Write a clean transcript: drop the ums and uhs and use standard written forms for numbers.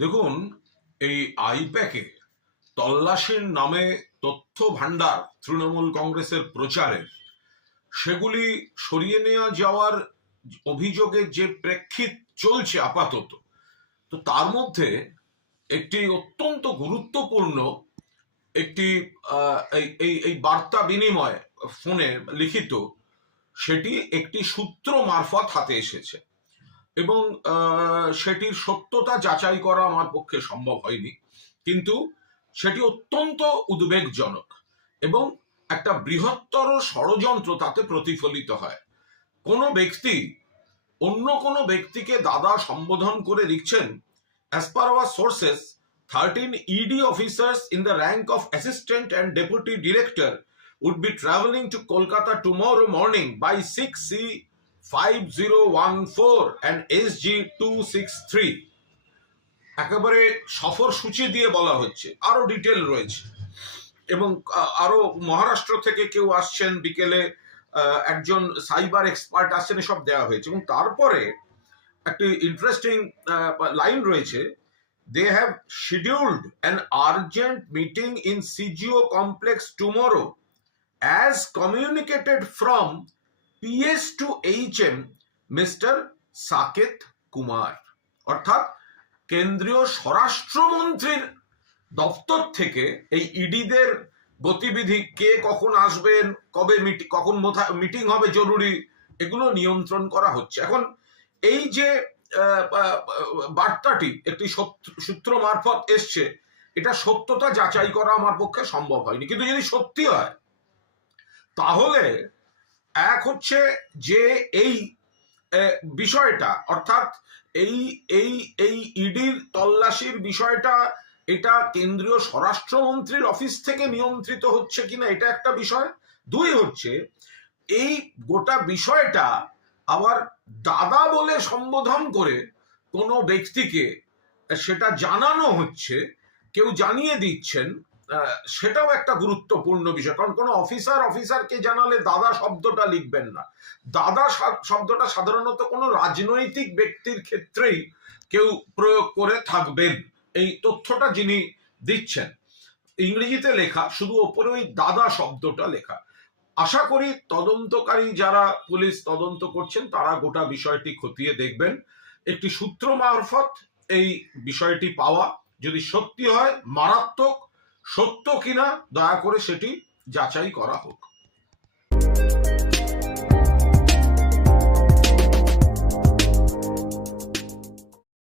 দেখুন, এই আইপ্যাকে তল্লাশির নামে তথ্য ভান্ডার তৃণমূল কংগ্রেসের প্রচারের সেগুলি সরিয়ে নেওয়া যাওয়ার অভিযোগে যে প্রেক্ষিত চলছে আপাতত, তো তার মধ্যে একটি অত্যন্ত গুরুত্বপূর্ণ একটি এই বার্তা বিনিময় ফোনে লিখিত, সেটি একটি সূত্র মারফত হাতে এসেছে এবং সেটির সত্যতা যাচাই করা আমার পক্ষে সম্ভব হয়নি, কিন্তু সেটি অত্যন্ত উদ্বেগজনক এবং একটা বৃহত্তর ষড়যন্ত্র তাতে প্রতিফলিত হয়। কোনো ব্যক্তি অন্য কোনো ব্যক্তিকে দাদা সম্বোধন করে লিখছেন, as per our sources 13 ED officers in the rank of assistant and deputy director would be traveling to Kolkata tomorrow morning by 6C 5014 and SG 263। একেবারে সফর সূচি দিয়ে বলা হচ্ছে, আরো ডিটেল রয়েছে এবং আরো মহারাষ্ট্র থেকে কেউ আসছেন, বিকেলে একজন সাইবার এক্সপার্ট আসছেন, এসব দেওয়া হয়েছে। এবং তারপরে একটি ইন্টারেস্টিং লাইন রয়েছে, they have scheduled an urgent meeting in CGO complex tomorrow as communicated from PS to HM Mr. Saket Kumar. অর্থাৎ কেন্দ্রীয় স্বরাষ্ট্রমন্ত্রীর দপ্তর থেকে এই ইডিদের গতিবিধি, কে কখন আসবেন, কবে কখন মিটিং হবে জরুরি, এগুলো নিয়ন্ত্রণ করা হচ্ছে। এখন এই যে বার্তাটি একটি সূত্র মারফত এসছে, এটা সত্যতা যাচাই করা আমার পক্ষে সম্ভব হয়নি, কিন্তু যদি সত্যি হয় তাহলে এক হচ্ছে যে এই বিষয়টা, অর্থাৎ এই এই এই ইডির তল্লাশির বিষয়টা, এটা কেন্দ্রীয় স্বরাষ্ট্রমন্ত্রীর অফিস থেকে নিয়ন্ত্রিত হচ্ছে কিনা, এটা একটা বিষয়। দুই হচ্ছে এই গোটা বিষয়টা আবার দাদা বলে সম্বোধন করে কোনো ব্যক্তিকে সেটা জানানো হচ্ছে, কেউ জানিয়ে দিচ্ছেন, সেটাও একটা গুরুত্বপূর্ণ বিষয়। কারণ কোনো অফিসারকে জানালে দাদা শব্দটা লিখবেন না। দাদা শব্দটা সাধারণত কোনো রাজনৈতিক ব্যক্তির ক্ষেত্রেই কেউ প্রয়োগ করে থাকবেন। এই তথ্যটা যিনি দিচ্ছেন ইংরেজিতে লেখা, শুধু ওপরে ওই দাদা শব্দটা লেখা। আশা করি তদন্তকারী যারা পুলিশ তদন্ত করছেন তারা গোটা বিষয়টি খতিয়ে দেখবেন। একটি সূত্র মারফত এই বিষয়টি পাওয়া, যদি সত্যি হয় মারাত্মক, সত্য কিনা দয়া করে সেটি যাচাই করা হোক।